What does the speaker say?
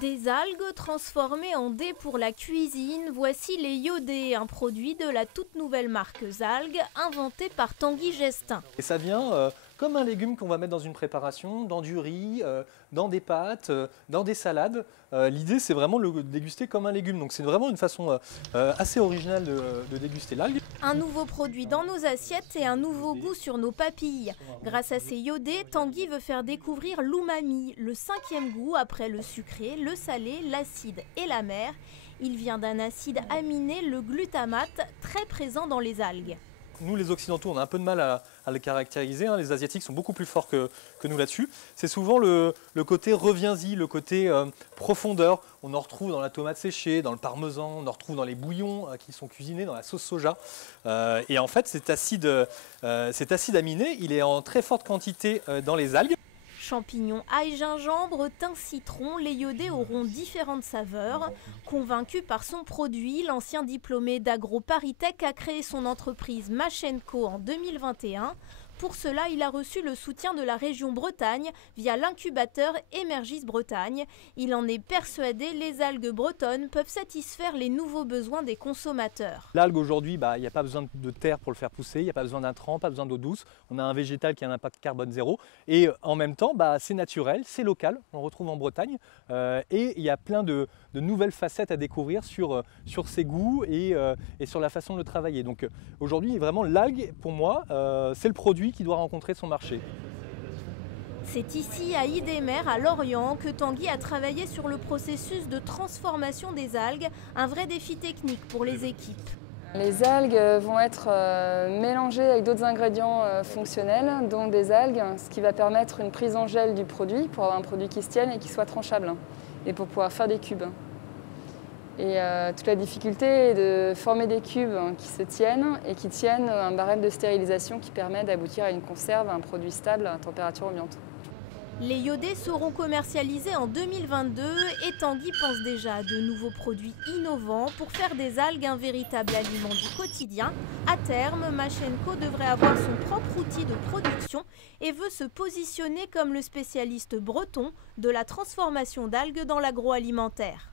Des algues transformées en dés pour la cuisine, voici les iodés, un produit de la toute nouvelle marque Zalgue, inventé par Tanguy Gestin. Et ça vient comme un légume qu'on va mettre dans une préparation, dans du riz, dans des pâtes, dans des salades. L'idée, c'est vraiment de le déguster comme un légume. Donc c'est vraiment une façon assez originale de déguster l'algue. Un nouveau produit dans nos assiettes et un nouveau goût sur nos papilles. Grâce à ces iodés, Tanguy veut faire découvrir l'umami, le 5e goût après le sucré, le salé, l'acide et l'amer. Il vient d'un acide aminé, le glutamate, très présent dans les algues. Nous, les Occidentaux, on a un peu de mal à le caractériser. Les Asiatiques sont beaucoup plus forts que nous là-dessus. C'est souvent le côté reviens-y, le côté profondeur. On en retrouve dans la tomate séchée, dans le parmesan, on en retrouve dans les bouillons qui sont cuisinés, dans la sauce soja. Et en fait, cet acide aminé, il est en très forte quantité dans les algues. Champignons, ail, gingembre, thym, citron, les iodés auront différentes saveurs. Convaincu par son produit, l'ancien diplômé d'AgroParisTech a créé son entreprise Machenco en 2021. Pour cela, il a reçu le soutien de la région Bretagne via l'incubateur Emergis Bretagne. Il en est persuadé, les algues bretonnes peuvent satisfaire les nouveaux besoins des consommateurs. L'algue aujourd'hui, il n'y a pas besoin de terre pour le faire pousser, il n'y a pas besoin d'intrants, pas besoin d'eau douce. On a un végétal qui a un impact carbone zéro. Et en même temps, c'est naturel, c'est local, on le retrouve en Bretagne. Et il y a plein de nouvelles facettes à découvrir sur ses goûts et sur la façon de le travailler. Donc aujourd'hui, vraiment, l'algue, pour moi, c'est le produit qui doit rencontrer son marché. C'est ici, à Idémer, à Lorient, que Tanguy a travaillé sur le processus de transformation des algues, un vrai défi technique pour les équipes. Les algues vont être mélangées avec d'autres ingrédients fonctionnels, dont des algues, ce qui va permettre une prise en gel du produit pour avoir un produit qui se tienne et qui soit tranchable, et pour pouvoir faire des cubes. Et toute la difficulté est de former des cubes qui se tiennent et qui tiennent un barème de stérilisation qui permet d'aboutir à une conserve, à un produit stable à température ambiante. Les iodés seront commercialisés en 2022 et Tanguy pense déjà à de nouveaux produits innovants pour faire des algues un véritable aliment du quotidien. À terme, Machenco devrait avoir son propre outil de production et veut se positionner comme le spécialiste breton de la transformation d'algues dans l'agroalimentaire.